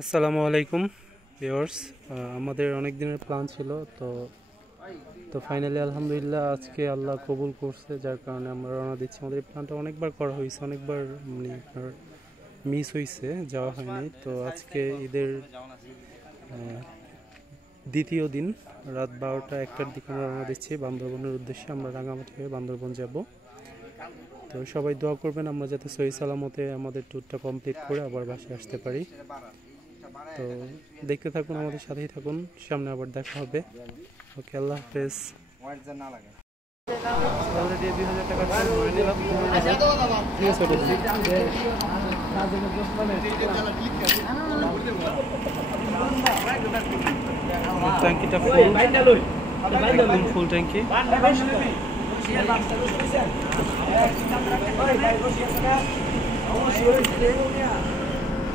আসসালামু আলাইকুম ভিউয়ার্স। আমাদের অনেক দিনের প্ল্যান ছিল, তো ফাইনালি আলহামদুলিল্লাহ আজকে আল্লাহ কবুল করছে, যার কারণে আমরা রওনা দিচ্ছি। আমাদের প্ল্যানটা অনেকবার করা হয়েছে, অনেকবার মানে আপনার মিস হয়েছে, যাওয়া হয়নি। তো আজকে ঈদের দ্বিতীয় দিন রাত 12টা-1টার দিকে আমরা রওনা দিচ্ছি বান্দরবনের উদ্দেশ্যে। আমরা রাঙামাটি হয়ে বান্দরবন যাব। তো সবাই দোয়া করবেন আমরা যাতে সহি সালামতে আমাদের ট্যুরটা কমপ্লিট করে আবার বাসায় আসতে পারি। তো দেখতে থাকুন, আমাদের সাথেই থাকুন, সামনে আবার দেখা হবে। ওকে, আল্লাহ হাফেজ। অলরেডি 2000 টাকা ধরে নিলাম। ট্যাঙ্কিটা ফুল, একদম ফুল ট্যাঙ্কি।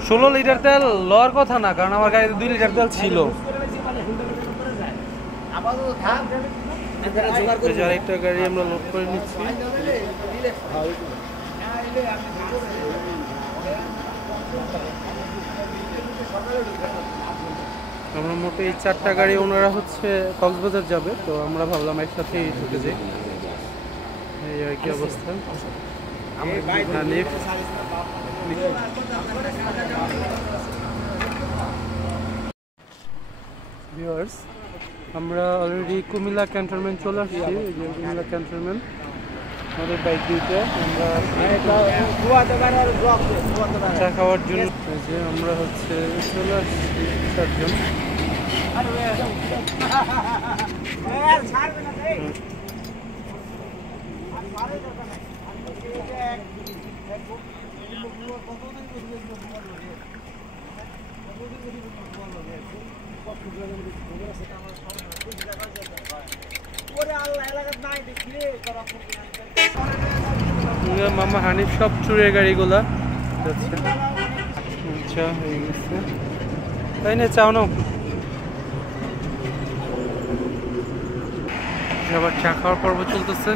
16 লিটার তেল লওয়ার কথা না, কারণ আমার গাড়িতে 2 লিটার তেল ছিল। আরেকটা গাড়ি আমরা লোড করে নিচ্ছি। আমরা মোটে এই 4টা গাড়ি, ওনারা হচ্ছে কক্সবাজার যাবে, তো আমরা ভাবলাম একসাথেই ঢুকে যাই। এই আর কি অবস্থা। ভিউয়ার্স, আমরা অলরেডি কুমিল্লা ক্যান্টনমেন্ট চলে আসছি। এই যে কুমিল্লা ক্যান্টনমেন্ট, আমাদের বাইক দুইটা। আমরা চা খাওয়ার জন্য যে আমরা হচ্ছে চলে আসছি 4জন। মামা হানিফ সব চুরের গাড়িগুলা যাচ্ছে। আচ্ছা, হয়ে গেছে তাই না? চাও না আবার চা খাওয়ার পর্ব চলতেছে।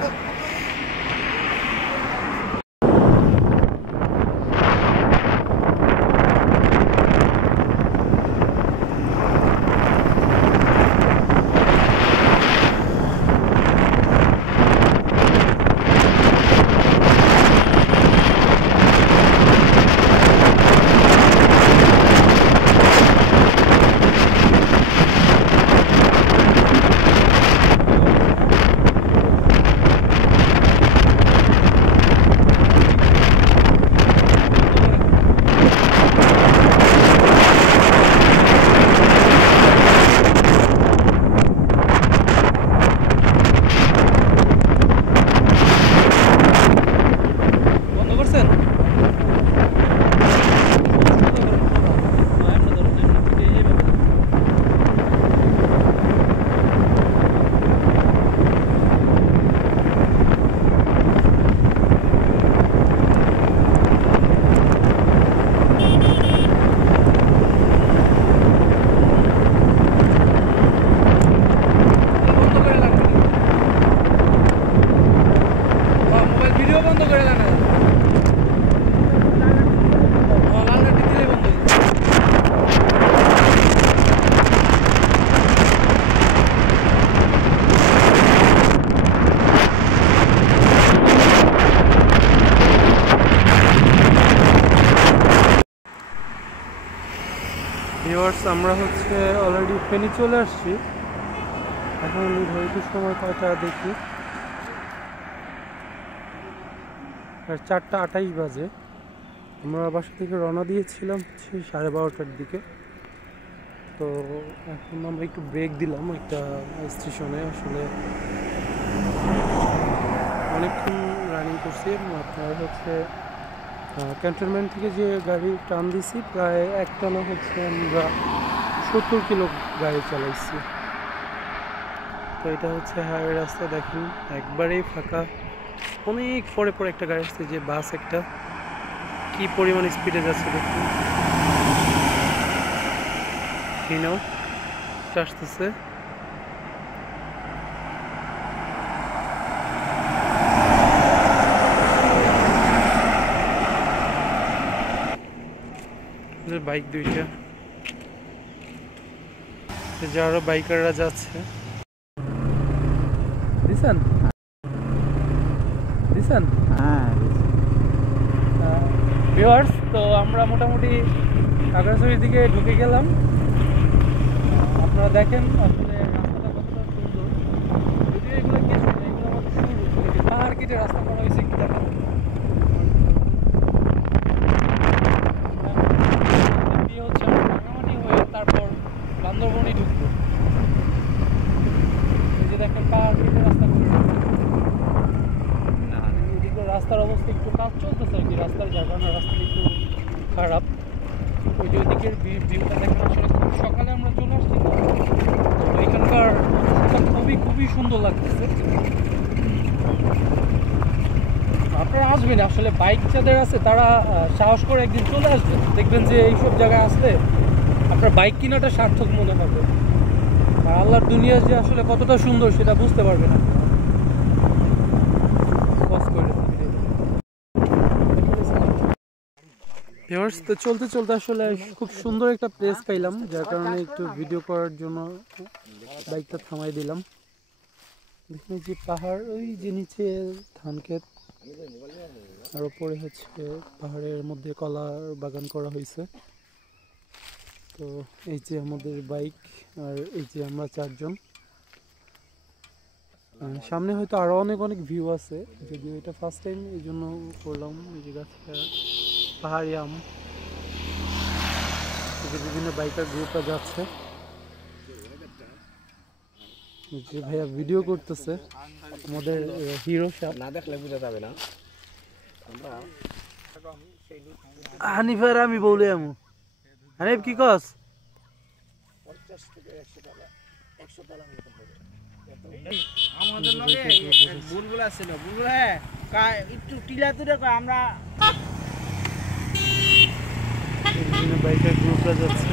ভিউয়ার্স, আমরা হচ্ছে অলরেডি ফেনী চলে আসছি। এখন ঘড়িতে সময় কয়টা দেখি, 4টা 28 বাজে। আমরা বাসা থেকে রওনা দিয়েছিলাম 12:30টার দিকে। তো এখন আমরা একটু ব্রেক দিলাম একটা স্টেশনে। আসলে অনেকক্ষণ রানিং করছি। আপনার হচ্ছে ক্যান্টনমেন্ট থেকে যে গাড়ি টান দিছি, প্রায় একটানা হচ্ছে আমরা 70 কিলো গাড়ি চালাইছি। তো এটা হচ্ছে হাইওয়ে রাস্তা, দেখেন একবারেই ফাঁকা। অনেক পরে পরে একটা গাড়ি আসছে, যে বাস একটা, কি পরিমাণ স্পিডে যাচ্ছে দেখুন। আসতেছে। বাইক দুইটা যে আরো বাইকাররা যাচ্ছে। দিছেন দিছেন ভিউয়ার্স, তো আমরা মোটামুটি খাগড়াছড়ির দিকে ঢুকে গেলাম। আপনারা দেখেন আসলে রাস্তাটা কতটা সুন্দর। যদিও এগুলো কিছু না, এগুলো আমাদের শুরু, পাহাড় কেটে রাস্তা করা হয়েছে কি দেখেন। হচ্ছে রাঙামাটি হয়ে তারপর বান্দরবনই ঢুকবো। এই যে দেখেন পাহাড় কেটে রাস্তা করে এদিকে রাস্তার অবস্থা একটু কাজ চলতেছে আর কি, রাস্তার জায়গাটা রাস্তা একটু খারাপ। ওই যে ওইদিকের ভিউটা দেখেন, আসলে খুব সকালে আমরা চলে আসছি তো এখানকার খুবই সুন্দর লাগতেছে। আপনারা আসবেন, আসলে বাইক যাদের আছে তারা সাহস করে একদিন চলে আসবেন, দেখবেন যে এইসব জায়গায় আসলে আপনার বাইক কেনাটা সার্থক মনে হবে। আর আল্লাহর দুনিয়া যে আসলে কতটা সুন্দর সেটা বুঝতে পারবেন আপনারা। তো চলতে চলতে আসলে খুব সুন্দর একটা প্লেস পাইলাম, যার কারণে একটু ভিডিও করার জন্য বাইকটা থামাই দিলাম। দেখুন যে পাহাড়, ওই যে নিচে ধান ক্ষেত, আর উপরে হচ্ছে পাহাড়ের মধ্যে কলার বাগান করা হয়েছে। তো এই যে আমাদের বাইক, আর এই যে আমরা চারজন। সামনে হয়তো আরো অনেক ভিউ আছে, যদিও এটা ফার্স্ট টাইম এই জন্য করলাম। এই যে গাছটা পাহাড়ি আম, বিভিন্ন বাইকার গ্রুপটা যাচ্ছে। যে ভাইয়া ভিডিও করতেছে আমাদের হিরো সাহেব, না দেখলে বোঝা যাবে না। হানিফার আমি বলে আমু, হানিফ কি কস? 50 থেকে 100 টাকা 100 টাকা আমাদের লগে বুলবুল আছে না, বুলবুল হ্যাঁ একটু টিলা তুলে আমরা বিভিন্ন বাইকের গ্রুপটা যাচ্ছে।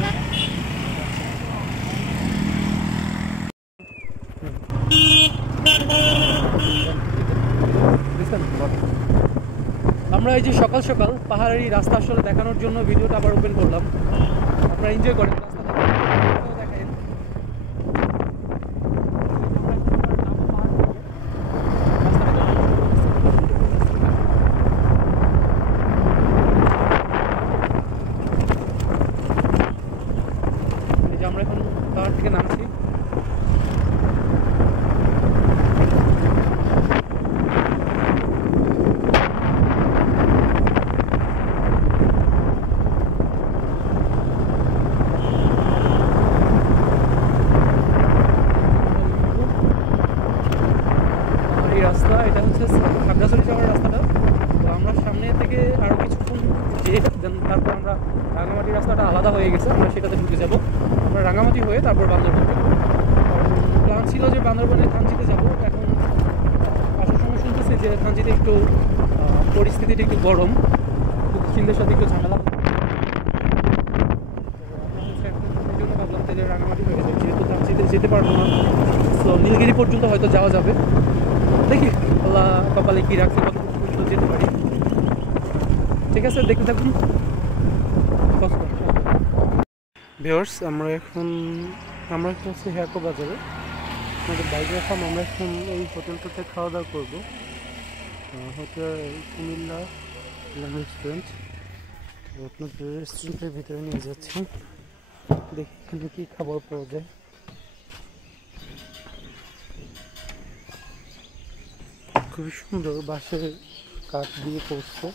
আমরা এই যে সকাল সকাল পাহাড়ি রাস্তা আসলে দেখানোর জন্য ভিডিওটা আবার ওপেন করলাম। আপনারা এনজয় করেন রাস্তা দেখেন। এই যে আমরা এখন পাহাড় থেকে নামছি। রাস্তা এটা হচ্ছে খাগড়াছড়ি যাওয়ার রাস্তাটা। তো আমরা সামনে থেকে আরো কিছুক্ষণ যেয়ে তারপর আমরা রাঙামাটি রাস্তাটা আলাদা হয়ে গেছে, আমরা সেটাতে ঢুকে যাব। আমরা রাঙামাটি হয়ে তারপর বান্দরবন যাব। প্ল্যান ছিল যে বান্দরবনে থানচিতে যাব। এখন আসার সময় শুনতেছি যে থানচিতে একটু পরিস্থিতিটা একটু গরম, চিন্তার সাথে একটু ঝামেলা। এই জন্য ভাবলাম যে রাঙামাটি হয়ে যাবে, যেহেতু থানচিতে যেতে পারবো না। তো নীলগিরি পর্যন্ত হয়তো যাওয়া যাবে, দেখি আল্লাহ কপালে কি রাখছে, কতটুকু পর্যন্ত যেতে পারি। ঠিক আছে, দেখতে থাকুন। ভিউয়ার্স, আমরা এখন হচ্ছে হ্যাকো বাজারে, আমাদের বাইক রাখলাম। আমরা এখন এই হোটেলটাতে খাওয়া দাওয়া করবো, হোটেল কুমিল্লা রেস্টুরেন্ট। আপনাদের রেস্টুরেন্টের ভিতরে নিয়ে যাচ্ছি, দেখি এখানে কী খাবার পাওয়া যায়। খুবই সুন্দর, বাঁশের কাঠ দিয়ে করছে।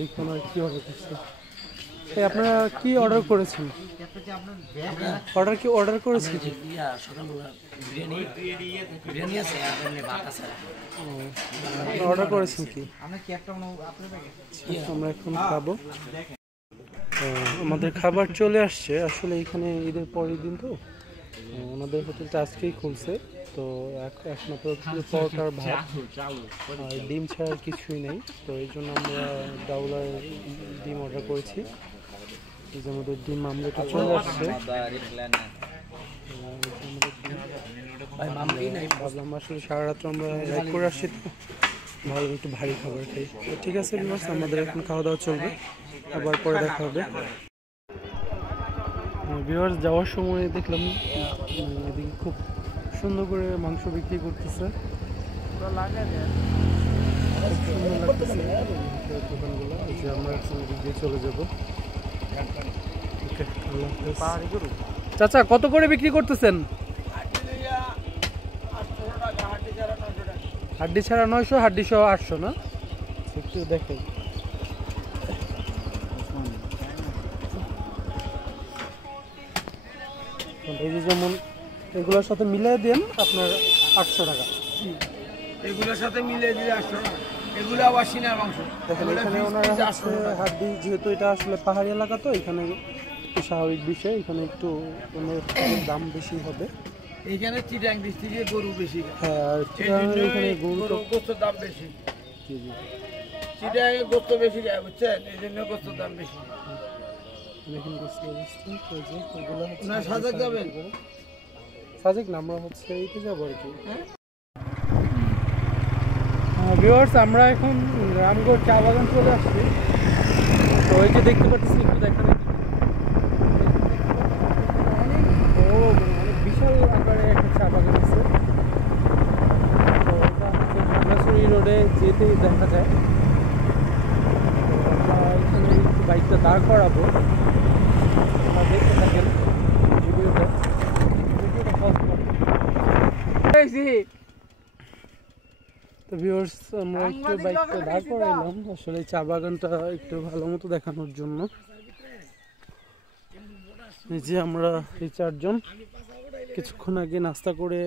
দেখুন আর কি অর্ডার করছে। আপনারা কি অর্ডার করেছেন? অর্ডার করেছেন কি? অর্ডার করেছেন কি? আমরা এখন খাবো। আমাদের খাবার চলে আসছে। আসলে এখানে ঈদের পরের দিন তো ওনাদের হোটেলটা আজকেই খুলছে, তো একমাত্র পরোটার ভাত আর ডিম ছাড়া কিছুই নেই। তো এই জন্য আমরা ডাউলার ডিম অর্ডার করেছি। এই যে আমাদের ডিম আমলেটটা চলে আসছে। ভাবলাম আসলে সারা রাত্র আমরা রাইড করে আসছি, তো ভালো একটু ভারী খাবার খাই। তো ঠিক আছে ভিউয়ার্স, আমাদের এখন খাওয়া দাওয়া চলবে, আবার পরে দেখা হবে। ভিউয়ার্স, যাওয়ার সময় দেখলাম এদিকে খুব সুন্দর করে মাংস বিক্রি করতেছে, খুব সুন্দর লাগতেছে দোকানগুলো। এই যে আমরা এখন এদিক দিয়ে চলে যাবো। চাচা, কত করে বিক্রি করতেছেন? হাড্ডি ছাড়া 900, হাড্ডি সহ 800 না? একটু দেখেন। এই যে যেমন এগুলোর সাথে মিলিয়ে দেন আপনার 800 টাকা। এগুলোর সাথে মিলিয়ে দিলে 800 টাকা। এগুলো আবার সিনার মাংস। দেখেন এখানে ওনারা হাড্ডি, যেহেতু এটা আসলে পাহাড়ি এলাকা, তো এখানে স্বাভাবিক বিষয়, এখানে একটু দাম বেশি হবে। এখানে চিটাং ডিস্ট্রিক্টে গরু বেশি। হ্যাঁ, আর এখানে গরু গোস্তের দাম বেশি। চিটাংয়ে গোস্ত বেশি খায়, বুঝছেন? এই জন্য গোস্তের দাম বেশি। দেখেন গোস্তের অবস্থা। এই যে এগুলো হচ্ছে না, সাজেক যাবেন? সাজেক না, আমরা হচ্ছে এইতে যাবো আর কি। ভিউয়ার্স, আমরা এখন রামগড় চা বাগান চলে আসছি। তো ওই যে দেখতে পাচ্ছি, একটু দেখানো অনেক বিশাল আকারে একটা চা বাগান আছে। তো এটা হচ্ছে খাগড়াছড়ি রোডে যেতেই দেখা যায়। তো আমরা এখানে একটু বাইকটা দাঁড় করাবো, দেখতে থাকেন ভিডিওটা। তো ভিউয়ার্স, আমরা একটু বাইকটা দাঁড় করাইলাম আসলে চা বাগানটা একটু ভালো মতো দেখানোর জন্য। এই যে আমরা এই 4 জন কিছুক্ষণ আগে নাস্তা করে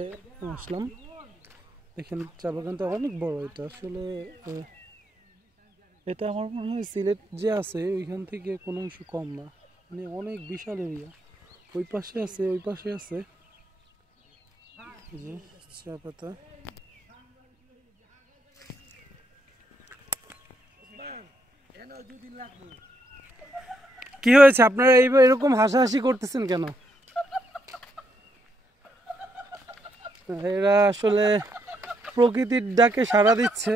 আসলাম। দেখেন চা বাগানটা অনেক বড়। এটা আসলে এটা আমার মনে হয় সিলেট যে আছে ওইখান থেকে কোনো অংশ কম না, মানে অনেক বিশাল এরিয়া। ওই পাশে আছে, ওই পাশে আছে। এই যে চা পাতা। কি হয়েছে, আপনারা এরকম হাসাহাসি করতেছেন কেন? এরা আসলে প্রকৃতির ডাকে সাড়া দিচ্ছে।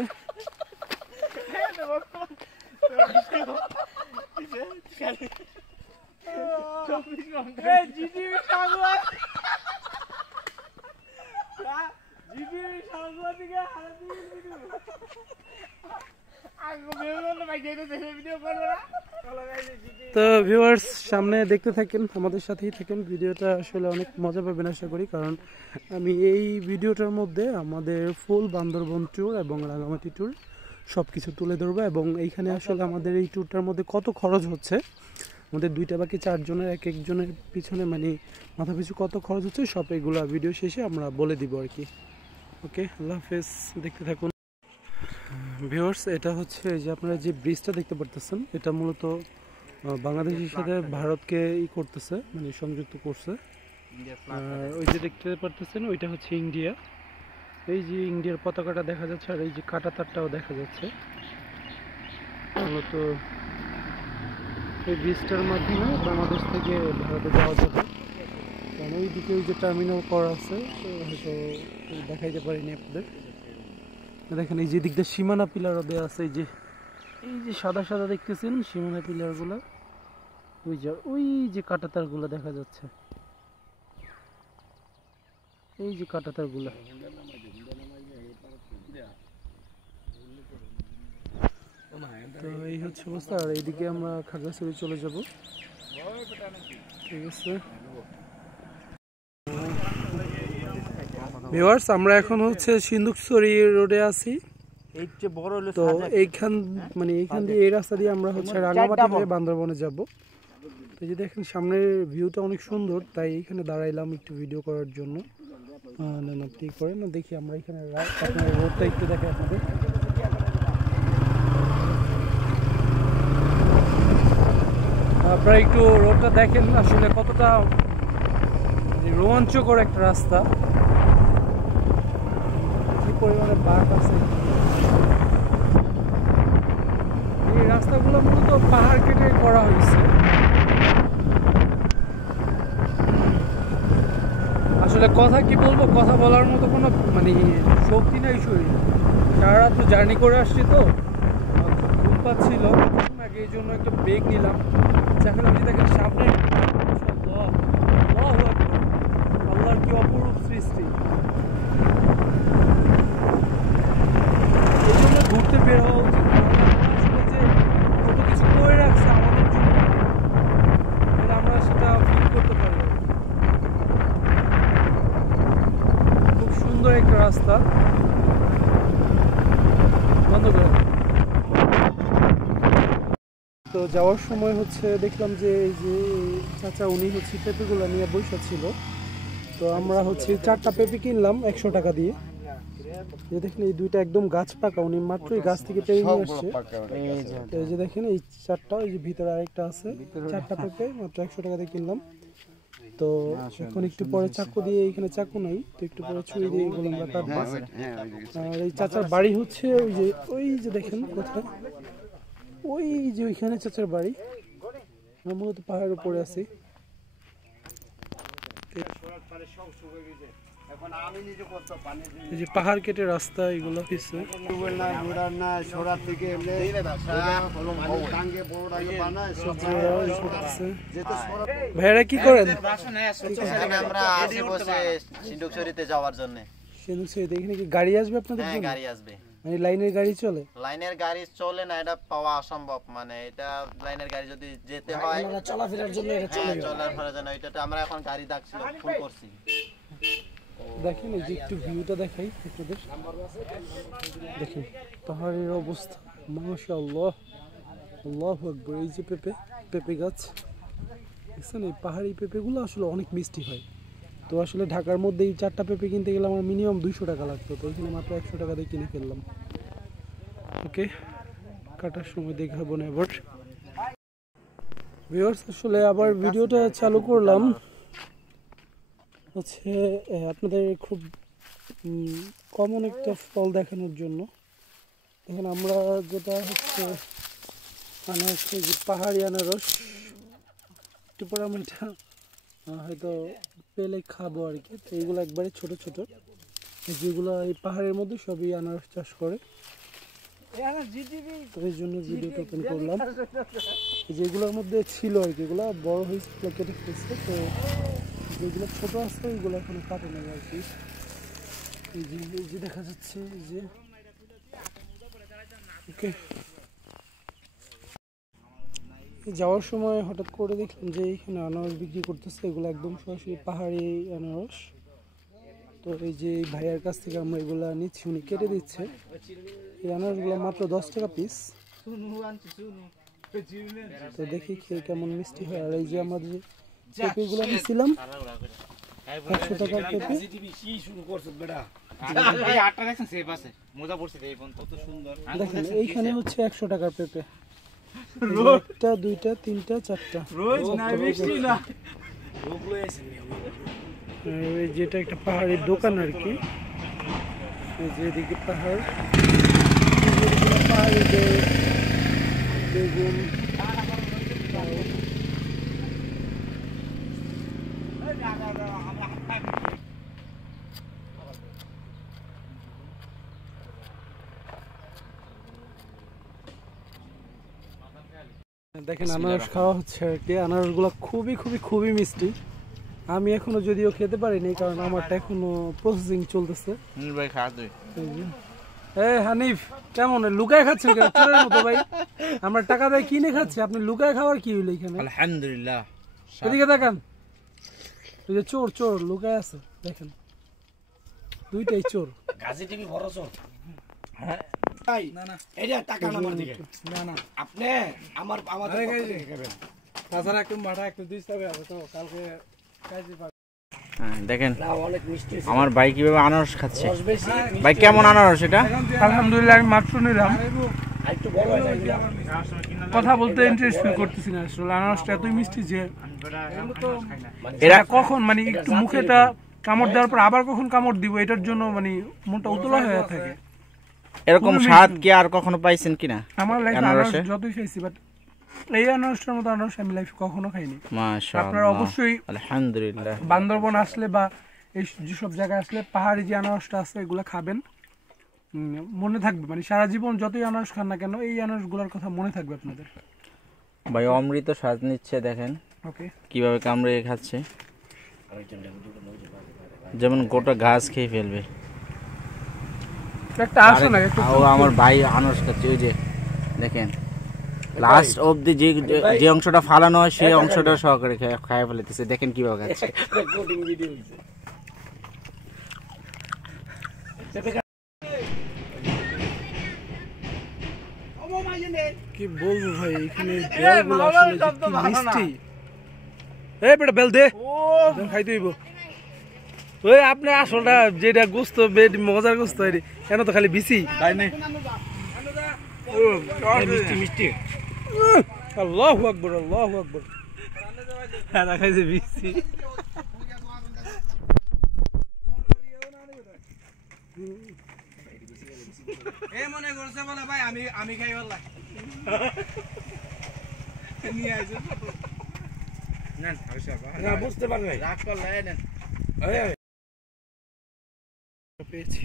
তো ভিউয়ার্স, সামনে দেখতে থাকেন, আমাদের সাথেই থাকেন। ভিডিওটা আসলে অনেক মজা পাবেন আশা করি, কারণ আমি এই ভিডিওটার মধ্যে আমাদের ফুল বান্দরবন ট্যুর এবং রাঙামাটি ট্যুর সব কিছু তুলে ধরবো। এবং এইখানে আসলে আমাদের এই ট্যুরটার মধ্যে কত খরচ হচ্ছে, আমাদের 2টা বাকি 4 জনের এক একজনের পিছনে মানে মাথা পিছু কত খরচ হচ্ছে, সব এগুলো ভিডিও শেষে আমরা বলে দিব আর কি। ওকে, আল্লাহ হাফেজ, দেখতে থাকুন। ভিউয়ার্স, এটা হচ্ছে যে আপনারা যে ব্রিজটা দেখতে পারতেছেন, এটা মূলত বাংলাদেশের সাথে ভারতকে করতেছে, মানে সংযুক্ত করছে। আর ওই যে দেখতে পারতেছেন ওইটা হচ্ছে ইন্ডিয়া। এই যে ইন্ডিয়ার পতাকাটা দেখা যাচ্ছে, আর এই যে কাঁটা তারটাও দেখা যাচ্ছে। মূলত এই ব্রিজটার মাধ্যমে বাংলাদেশ থেকে ভারতে যাওয়া যাবে। কারণ ওই দিকে ওই যে টার্মিনাল করা আছে, হয়তো দেখাইতে পারিনি আপনাদের। দেখেন এই যে দিকটা সীমানা পিলারও দেওয়া আছে। এই যে সাদা সাদা দেখতেছেন সীমানা পিলারগুলো, ওই যে কাঁটাতারগুলো দেখা যাচ্ছে, এই যে কাঁটাতারগুলো। তো এই হচ্ছে অবস্থা। আর এইদিকে আমরা খাগড়াছড়ি চলে যাব। ঠিক আছে ভিউয়ার্স, আমরা এখন হচ্ছে সিন্ধুকছড়ি রোডে আছি। তো এইখান দিয়ে এই রাস্তা দিয়ে আমরা হচ্ছে রাঙামাটি হয়ে বান্দরবনে যাব। তো যে দেখেন সামনের ভিউটা অনেক সুন্দর, তাই এইখানে দাঁড়াইলাম একটু ভিডিও করার জন্য। না ঠিক করে না, দেখি আমরা এখানে রোডটা একটু দেখে আপনাদের। আপনারা একটু রোডটা দেখেন, আসলে কতটা রোমাঞ্চকর একটা রাস্তা, কি পরিমাণে বাঘ আছে। এই রাস্তাগুলো মূলত পাহাড় কেটে করা হয়েছে। আসলে কথা কি বলবো, কথা বলার মতো কোনো শক্তি নাই শরীরে। সারা রাত জার্নি করে আসছি তো ঘুম পাচ্ছিল আগে, এই জন্য একটা ব্রেক নিলাম। এখন আমি দেখেন সামনে আল্লাহর কি অপরূপ সৃষ্টি, এই জন্য ঘুরতে বের হওয়া উচিত। আসলে যে কত কিছু করে রাখছে আমাদের জন্য, আমরা সেটা ফিল করতে পারি। খুব সুন্দর একটা রাস্তা। বন্ধ করে তো যাওয়ার সময় হচ্ছে দেখলাম যে এই যে চাচা উনি হচ্ছে পেঁপেগুলো নিয়ে বসে ছিল। তো আমরা হচ্ছে 4টা পেঁপে কিনলাম 100 টাকা দিয়ে। যে দেখেন এই দুইটা একদম গাছ পাকা, উনি মাত্রই গাছ থেকে পেরে নিয়ে আসছে। এই যে দেখেন এই 4টা, এই যে ভিতরে আরেকটা আছে, 4টা পেঁপে মাত্র 100 টাকা দিয়ে কিনলাম। তো এখন একটু পরে চাকু দিয়ে, এখানে চাকু নাই তো একটু পরে ছুরি দিয়ে এগুলো আমরা কাটবো। আর এই চাচার বাড়ি হচ্ছে ওই যে দেখেন কোথায়, ওই যে ওইখানে চাচার বাড়ি। আমরা মূলত পাহাড়ের উপরে আছি। এই যে পাহাড় কেটে রাস্তা, এগুলো কিছু ভাইয়ারা কি করেন? আমরা আসি বসে সিন্ধুকছড়িতে যাওয়ার জন্য। সিন্ধুকছড়িতে এখানে কি গাড়ি আসবে আপনাদের জন্য? গাড়ি আসবে। মানে লাইনের গাড়ি চলে? লাইনের গাড়ি চলে না, এটা পাওয়া অসম্ভব। মানে এটা লাইনের গাড়ি যদি যেতে হয় চলাফেরার জন্য এটা চলে গেল। চলাফেরার জন্য এটা আমরা এখন গাড়ি ডাকছিল, ফোন করছি। দেখেন এই যে একটু ভিউটা দেখাই আপনাদের। দেখেন পাহাড়ের অবস্থা, মাশাআল্লাহ, আল্লাহু আকবার। এই যে পেঁপে গাছ দেখছেন, এই পাহাড়ি পেঁপেগুলো আসলে অনেক মিষ্টি হয়। তো আসলে ঢাকার মধ্যে এই 4টা পেঁপে কিনতে গেলে আমার মিনিমাম 200 টাকা লাগতো, তো এখানে মাত্র 100 টাকা দিয়ে কিনে ফেললাম। ওকে, কাটার সময় দেখাবো না এবার। ভিউয়ার্স আসলে আবার ভিডিওটা চালু করলাম হচ্ছে আপনাদের খুব কমন একটা ফল দেখানোর জন্য। দেখেন আমরা যেটা হচ্ছে আনারস, যে পাহাড়ি আনারস, একটু পরে আমরা এটা হয়তো পেলে খাবো আর কি। তো এইগুলো একবারে ছোট ছোট, যেগুলো এই পাহাড়ের মধ্যে সবই আনারস চাষ করে, তো এই জন্য ভিডিওটা ওপেন করলাম। যেগুলোর মধ্যে ছিল আর কি, এগুলো বড় হয়েছে, কেটে ফেলছে। তো যেগুলো ছোট আছে ওইগুলো এখনো কাটে নেই আর কি। এই যে দেখা যাচ্ছে এই যে। ওকে, যাওয়ার সময় হঠাৎ করে দেখলাম যে এখানে আনারস বিক্রি করতেছে, এগুলো একদম সরাসরি পাহাড়ি আনারস। তো এই যে ভাইয়ার কাছ থেকে আমরা এগুলো নিচ্ছি, উনি কেটে দিচ্ছে। এই আনারসগুলো মাত্র 10 টাকা পিস। তো দেখি খেয়ে কেমন মিষ্টি হয়। আর এই যে আমরা যে পেঁপেগুলো নিচ্ছিলাম 100 টাকার পেঁপে, দেখেন এইখানে হচ্ছে 100 টাকার পেঁপে, 1টা 2টা 3টা 4টা। যেটা একটা পাহাড়ের দোকান আর কি। এই যে এদিকে পাহাড়, পাহাড়ি বেগুন, দেখেন আনারস খাওয়া হচ্ছে আর কি। আনারসগুলো খুবই খুবই খুবই মিষ্টি। আমি এখনো যদিও খেতে পারিনি, কারণ আমারটা এখনো প্রসেসিং চলতেছে। হানিফ কেমন লুকায় খাচ্ছেন কেন চোরের মতো ভাই? আমরা টাকা দিয়ে কিনে খাচ্ছি, আপনি লুকায় খাওয়ার কি হইলো এখানে? আলহামদুলিল্লাহ। এদিকে দেখেন, ওই যে চোর লুকায় আছে, দেখেন দুইটাই চোর। গাজী টিভি বড় চোর। হ্যাঁ না এটা টাকা নামার দিকে না আপনি আমাদের খাবেন। তাছাড়া একটু মাঠা একটু দিতে হবে তো কালকে কাজে পাবে। দেখেন আমার ভাই কিভাবে আনারস খাচ্ছে। ভাই কেমন আনারস এটা? আলহামদুলিল্লাহ, আমি মাত্র নিলাম, কথা বলতে ইন্টারেস্ট ফিল করতেছি না। আসলে আনারসটা এতই মিষ্টি যে এরা কখন মানে একটু মুখেটা কামড় দেওয়ার পর আবার কখন কামড় দিব, এটার জন্য মানে মনটা উতলা হয়ে থাকে। এরকম স্বাদ কি আর কখনো পাইছেন কিনা? আমার লাইফে আনারস যতই খাইছি, বাট এই আনারসটার মতো আনারস আমি লাইফে কখনো খাইনি। মাশাআল্লাহ, আপনারা অবশ্যই আলহামদুলিল্লাহ বান্দরবন আসলে বা এই যেসব জায়গায় আসলে পাহাড়ি যে আনারসটা আছে এগুলো খাবেন, মনে থাকবে, মানে সারা জীবন যতই আনারস খান না কেন এই আনারসগুলোর কথা মনে থাকবে আপনাদের। ভাই অমৃত স্বাদ নিচ্ছে, দেখেন ওকে, কিভাবে কামড়ে খাচ্ছে, যেমন গোটা ঘাস খেয়ে ফেলবে। একটা আসো না একটু। ও আমার ভাই আনারস খাচ্ছে, ওই যে দেখেন লাস্ট অবধি যে অংশটা ফালানো হয় সেই অংশটা সহকারে খায় ফেলতেছে, দেখেন কিভাবে খাচ্ছে। কি বলবো ভাই, এখানে বেলগুলো আসলে যে কি মিষ্টি। এই বেটা বেল দে, খাইতে হইব। ওই আপনি আসলটা যেটা গোস্ত বেড মজার গোস্ত কেন তো খালি বিসি তাই নাই। মিষ্টি মিষ্টি, আল্লাহু আকবার আল্লাহু আকবার। খানা খাইছে বিসি। এ মনে করছে বলে ভাই আমি খাই বললা নিয়ে আইছে নেন না বুঝতে পারবে রাগ করলে নেন পেয়েছি।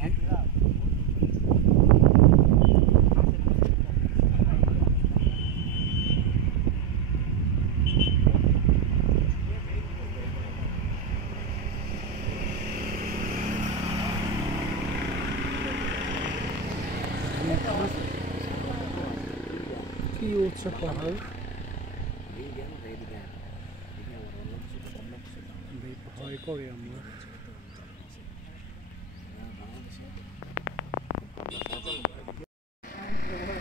কি উঁচু পাহাড়, ভয় করে আমরা।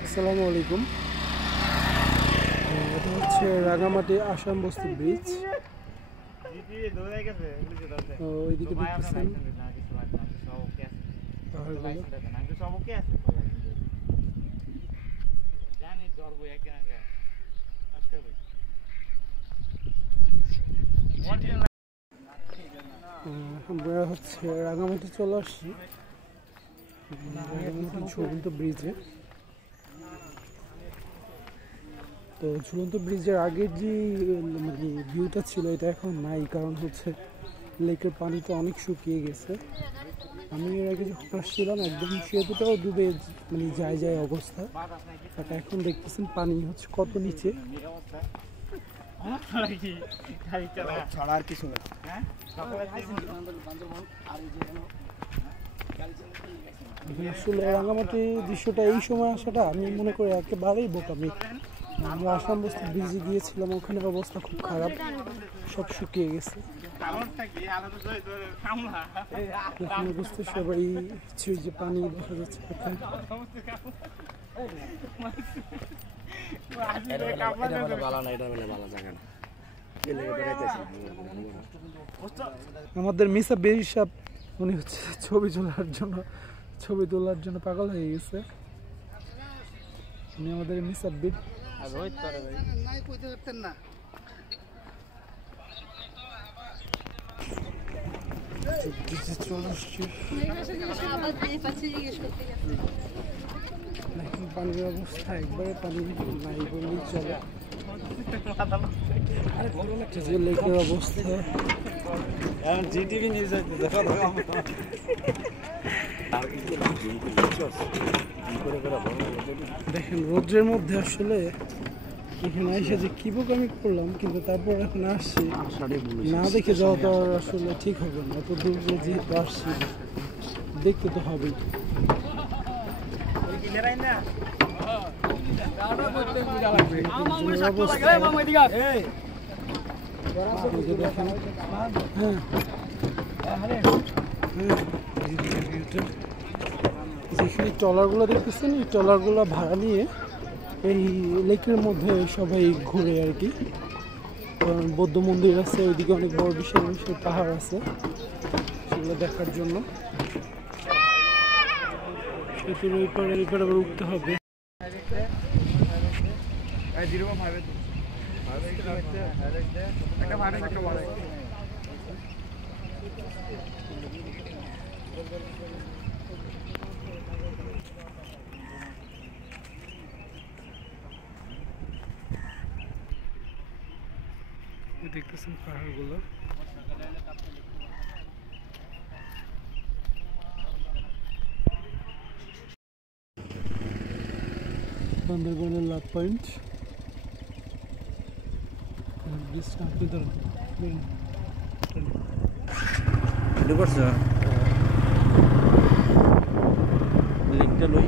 আসসালামু আলাইকুম, এটা হচ্ছে রাঙামাটি আসাম বস্তি ব্রিজ। ওইদিকে দেখতেছেন আমরা হচ্ছে রাঙামাটি চলে আসছি, রাঙামাটি ঝুলন্ত ব্রিজে। তো ঝুলন্ত ব্রিজের আগের যে মানে ভিউটা ছিল এটা এখন নাই, কারণ হচ্ছে লেকের পানি তো অনেক শুকিয়ে গেছে। আমি এর আগে যখন আসছিলাম একদম সেতুটাও ডুবে মানে যায় অবস্থা, বাট এখন দেখতেছেন পানি হচ্ছে কত নিচে। ছাড়ার কিছু না। আসলে রাঙামাটি দৃশ্যটা এই সময় আসাটা আমি মনে করি একেবারেই বোকামি। আমরা আসাম বস্তি ব্রিজে গিয়েছিলাম, ওখানে অবস্থা খুব খারাপ, সব শুকিয়ে গেছে। এখানে বুঝতে সবাই যে পানি দেখা যাচ্ছে কোথায়। আমাদের মিসা বেরিসাব উনি হচ্ছে ছবি তোলার জন্য পাগল হয়ে গেছে। উনি আমাদের মিসা বিট চলে আসছি। পানির অবস্থা একবারে পানি নাই বললেই চলে। যে লেকের অবস্থা দেখেন, রোদ্রের মধ্যে আসলে এখানে এসে যে কি বোকামি করলাম, কিন্তু তারপর এখন আসছি না দেখে যাওয়া তো আর আসলে ঠিক হবে না। এত দূর যেহেতু আসছি দেখতে তো হবেই। যেখানে ট্রলারগুলো দেখতেছেন, এই ট্রলারগুলো ভাড়া নিয়ে এই লেকের মধ্যে সবাই ঘুরে আর কি। বৌদ্ধ মন্দির আছে ওইদিকে, অনেক বড় বিশাল বিশাল পাহাড় আছে, সেগুলো দেখার জন্য। সেতুর ওই পারে আবার উঠতে হবে। দেখতেছেন পাহাড়গুলো। বান্দরবনের লাভ পয়েন্ট লিঙ্কটা লই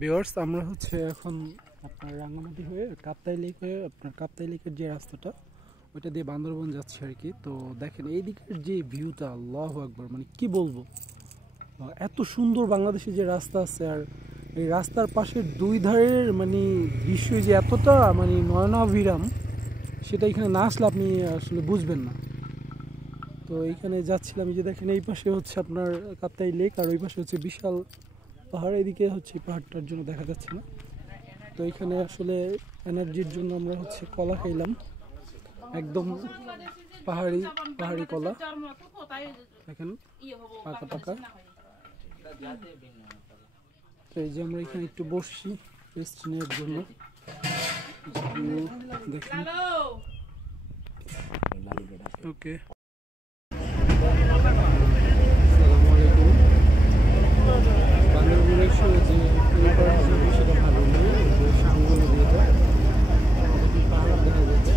ভিউয়ার্স। আমরা হচ্ছে এখন আপনার রাঙ্গামাটি হয়ে কাপ্তাই লেক হয়ে আপনার কাপ্তাই লেকের যে রাস্তাটা ওইটা দিয়ে বান্দরবন যাচ্ছে আর কি। তো দেখেন এই দিকের যে ভিউটা, আল্লাহু আকবার, মানে কি বলবো, এত সুন্দর বাংলাদেশে যে রাস্তা আছে, আর এই রাস্তার পাশের দুই ধারের মানে দৃশ্য যে এতটা মানে নয়নাভিরাম, সেটা এখানে না আসলে আপনি আসলে বুঝবেন না। তো এইখানে যাচ্ছিলাম, যে দেখেন এই পাশে হচ্ছে আপনার কাপ্তাই লেক আর ওই পাশে হচ্ছে বিশাল পাহাড়, এদিকে হচ্ছে পাহাড়টার জন্য দেখা যাচ্ছে না। তো এখানে আসলে এনার্জির জন্য আমরা হচ্ছে কলা খাইলাম, একদম পাহাড়ি কলা, দেখেন পাকা পাকা। তো এই যে আমরা এখানে একটু বসছি রেস্ট নেওয়ার জন্য, দেখেন। ওকে, বান্দরবনের সঙ্গে যে সেটা ভালো নেই, সাঙ্গু নদীটা পাহাড় দেখা যাচ্ছে,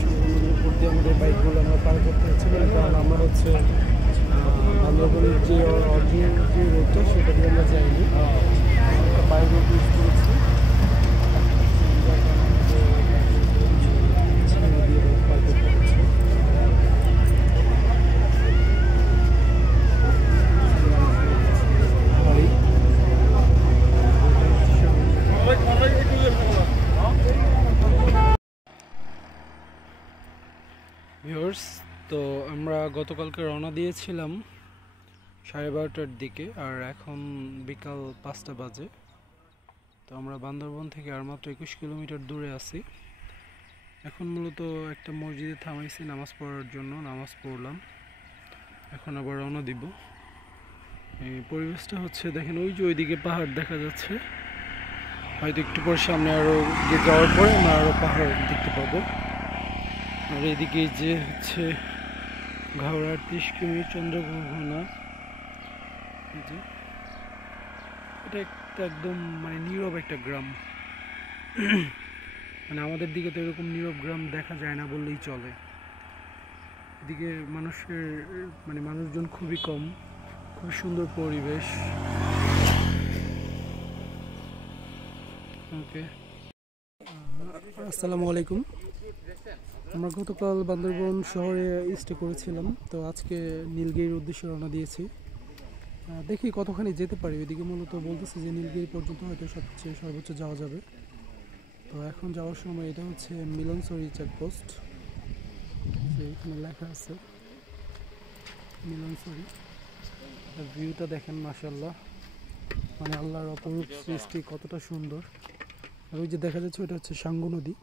সাঙ্গু নদীর উপর দিয়ে আমাদের বাইকগুলো আমরা পার করতে হচ্ছে, কারণ আমরা হচ্ছে বান্দরবনের যে অরিজিনাল যে রোডটা সেটা দিয়ে আমরা যাইনি, একটা বাইক রোড ইউজ করেছি। পার করতে হচ্ছে। ভিউয়ার্স, তো আমরা গতকালকে রওনা দিয়েছিলাম 12:30টার দিকে, আর এখন বিকাল 5টা বাজে। তো আমরা বান্দরবন থেকে আর মাত্র 21 কিলোমিটার দূরে আছি। এখন মূলত একটা মসজিদে থামাইছি নামাজ পড়ার জন্য, নামাজ পড়লাম, এখন আবার রওনা দিব। এই পরিবেশটা হচ্ছে দেখেন, ওই যে ওইদিকে পাহাড় দেখা যাচ্ছে, হয়তো একটু পরে সামনে আরও যাওয়ার পরে আমরা আরও পাহাড় দেখতে পাবো। আর এদিকে যে হচ্ছে ঘাওড়ার 30 কিমি চন্দ্রগ্রহণা, এটা একটা একদম মানে নীরব একটা গ্রাম, মানে আমাদের দিকে তো এরকম নীরব গ্রাম দেখা যায় না বললেই চলে। এদিকে মানুষজন খুবই কম, খুব সুন্দর পরিবেশ। ওকে, আসসালামু আলাইকুম। আমরা গতকাল বান্দরবন শহরে স্টে করেছিলাম, তো আজকে নীলগিরির উদ্দেশ্যে রওনা দিয়েছি। দেখি কতখানি যেতে পারি। ওইদিকে মূলত বলতেছে যে নীলগিরি পর্যন্ত হয়তো সবচেয়ে সর্বোচ্চ যাওয়া যাবে। তো এখন যাওয়ার সময় এটা হচ্ছে মিলনসরি চেকপোস্ট, এখানে লেখা আছে মিলনসরি। ভিউটা দেখেন, মাশাআল্লাহ, মানে আল্লাহর অপরূপ সৃষ্টি, কতটা সুন্দর। আর ওই যে দেখা যাচ্ছে ওটা হচ্ছে সাঙ্গু নদী।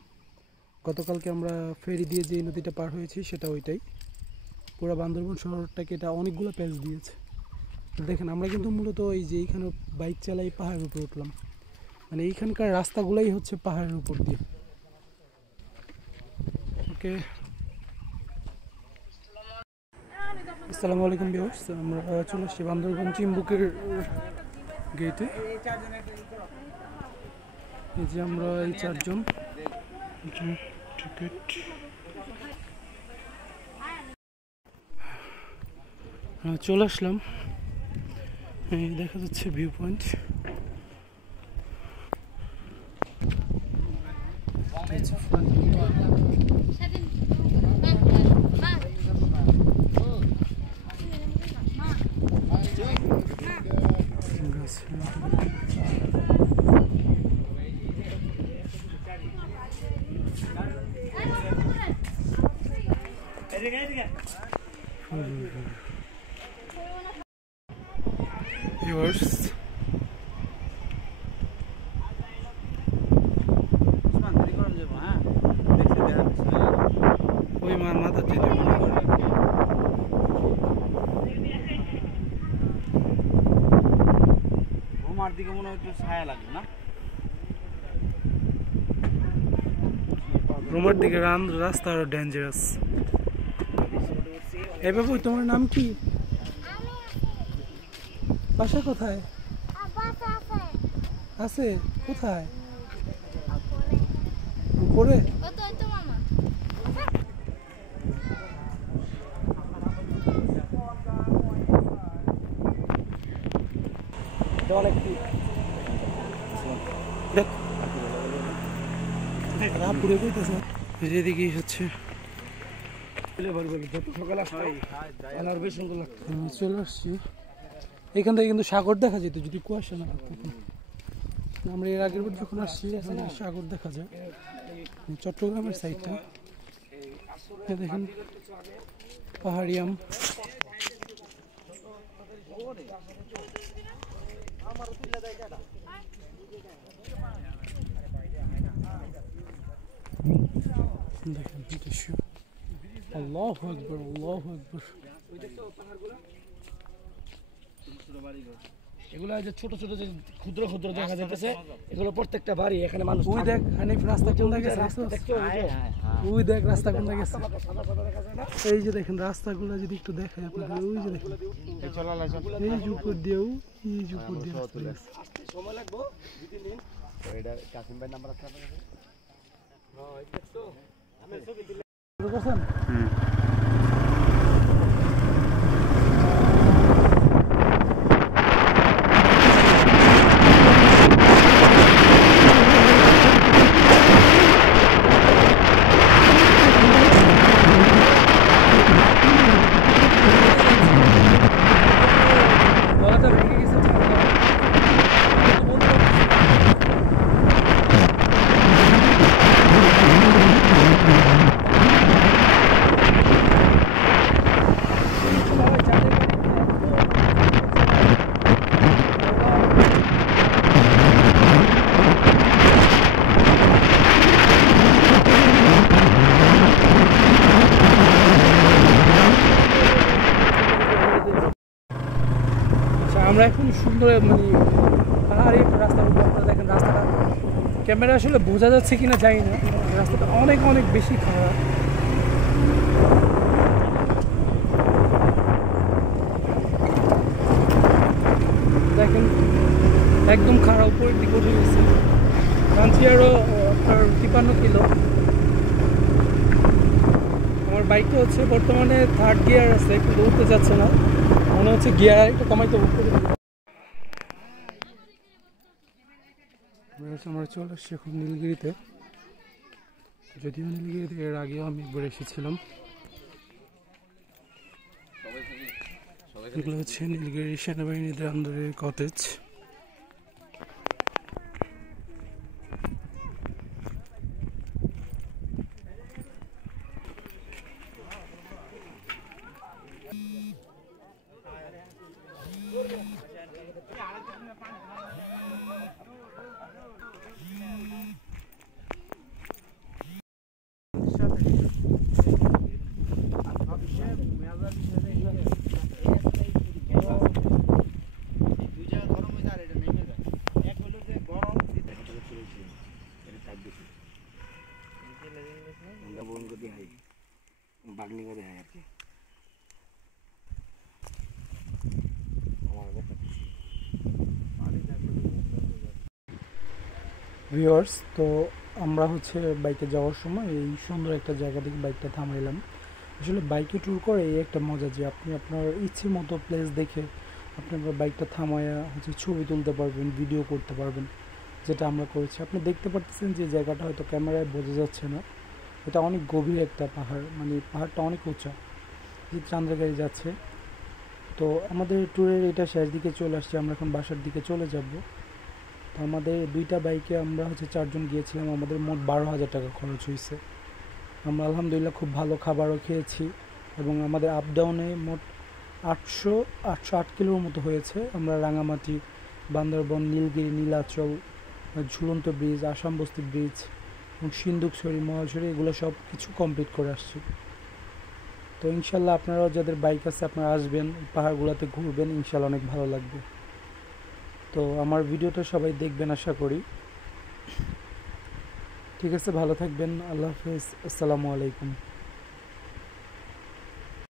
গতকালকে আমরা ফেরি দিয়ে যে নদীটা পার হয়েছি সেটা ওইটাই। পুরো বান্দরবন শহরটাকে এটা অনেকগুলো প্যাচ দিয়েছে। দেখেন, আমরা কিন্তু মূলত এই যে এইখানে বাইক চালাই পাহাড়ের উপর উঠলাম, মানে এইখানকার রাস্তাগুলাই হচ্ছে পাহাড়ের উপর দিয়ে। ওকে, আসসালামু আলাইকুম ভিউয়ার্স। আমরা চলে আসছি বান্দরবন চিম্বুকের গেটে। এই যে আমরা এই 4 জন টিকিট। চলে আসলাম। এই দেখা যাচ্ছে ভিউ পয়েন্ট। Viewers, ওই মার মাথা দিতে ঘুমার দিকে মনে হয় একটু ছায়া লাগবে না? রোমার দিকে রাস্তা আরো ডেঞ্জারাস। এই বাবু তোমার নাম কি? বাসা কোথায়? আছে কোথায়? উপরে। পুরে কইতেছে এদিকেই হচ্ছে সকাল চলে আসছি। এখান থেকে কিন্তু সাগর দেখা যেত যদি কুয়াশা না থাকতো। আমরা এর আগের বার যখন আসছি এখান থেকে সাগর দেখা যায় চট্টগ্রামের সাইডটা। দেখেন পাহাড়িয়াম। দেখেন দৃশ্য। আল্লাহু আকবার, আল্লাহু আকবার। এগুলো যে ছোট ছোট যে ক্ষুদ্র ক্ষুদ্র দেখা যাচ্ছে, এগুলো প্রত্যেকটা বাড়ি। এখানে মানুষ ওই দেখ হানিফ রাস্তা কোন দিকে গেছে, ওই দেখ রাস্তা কোন দিকে গেছে। এই যে দেখেন রাস্তাগুলো যদি একটু দেখাই আপনাদের, ওই যে দেখেন এই যে উপর দিয়েও এই যে উপর দিয়ে সময় লাগবে 2-3 দিন। এটা কাসিম ভাই নাম্বার আছে আপনার কাছে? হ্যাঁ এটা তো আমি ছবি দিলে বুঝছেন। আমরা এখন সুন্দর মানে পাহাড়ি একটা রাস্তার উপর। আপনারা দেখেন রাস্তাটা ক্যামেরা আসলে বোঝা যাচ্ছে কিনা জানি না, রাস্তাটা অনেক অনেক বেশি খারাপ। দেখেন একদম খারাপ, উপরের দিকে উঠে গেছে। টানছি আরও আপনার 53 কিলো। আমার বাইকটা হচ্ছে বর্তমানে 3rd গিয়ার আছে, কিন্তু উঠতে যাচ্ছে না, মনে হচ্ছে গিয়ার একটু কমাইতে হবে। আমরা চলে আসছি এখন নীলগিরিতে। যদিও নীলগিরিতে এর আগেও আমি একবার এসেছিলাম। এগুলো হচ্ছে নীলগিরি সেনাবাহিনীদের আন্দরের কটেজ। ভিউয়ার্স, তো আমরা হচ্ছে বাইকে যাওয়ার সময় এই সুন্দর একটা জায়গা থেকে বাইকটা থামাইলাম। আসলে বাইকে ট্যুর করে এই একটা মজা যে আপনি আপনার ইচ্ছে মতো প্লেস দেখে আপনারা বাইকটা থামায়া হচ্ছে ছবি তুলতে পারবেন, ভিডিও করতে পারবেন, যেটা আমরা করেছি। আপনি দেখতে পাচ্ছেন যে জায়গাটা হয়তো ক্যামেরায় বোঝা যাচ্ছে না, এটা অনেক গভীর একটা পাহাড়, মানে পাহাড়টা অনেক উঁচা, যে চান্দ্রা গাড়ি যাচ্ছে। তো আমাদের ট্যুরের এটা শেষ দিকে চলে আসছে, আমরা এখন বাসার দিকে চলে যাব। তো আমাদের 2টা বাইকে আমরা হচ্ছে 4 জন গিয়েছিলাম, আমাদের মোট 12,000 টাকা খরচ হয়েছে। আমরা আলহামদুলিল্লাহ খুব ভালো খাবারও খেয়েছি এবং আমাদের আপ ডাউনে মোট 808 কিলোর মতো হয়েছে। আমরা রাঙামাটি, বান্দরবন, নীলগিরি, নীলাচল, ঝুলন্ত ব্রিজ, আসাম বস্তি ব্রিজ এবং সিন্দুকছড়ি, মহালছড়ি এগুলো সব কিছু কমপ্লিট করে আসছি। তো ইনশাল্লাহ আপনারাও যাদের বাইক আছে আপনারা আসবেন, এই পাহাড়গুলোতে ঘুরবেন, ইনশাল্লাহ অনেক ভালো লাগবে। তো আমার ভিডিওটা সবাই দেখবেন আশা করি। ঠিক আছে, ভালো থাকবেন, আল্লাহ হাফেজ, আসসালামু আলাইকুম।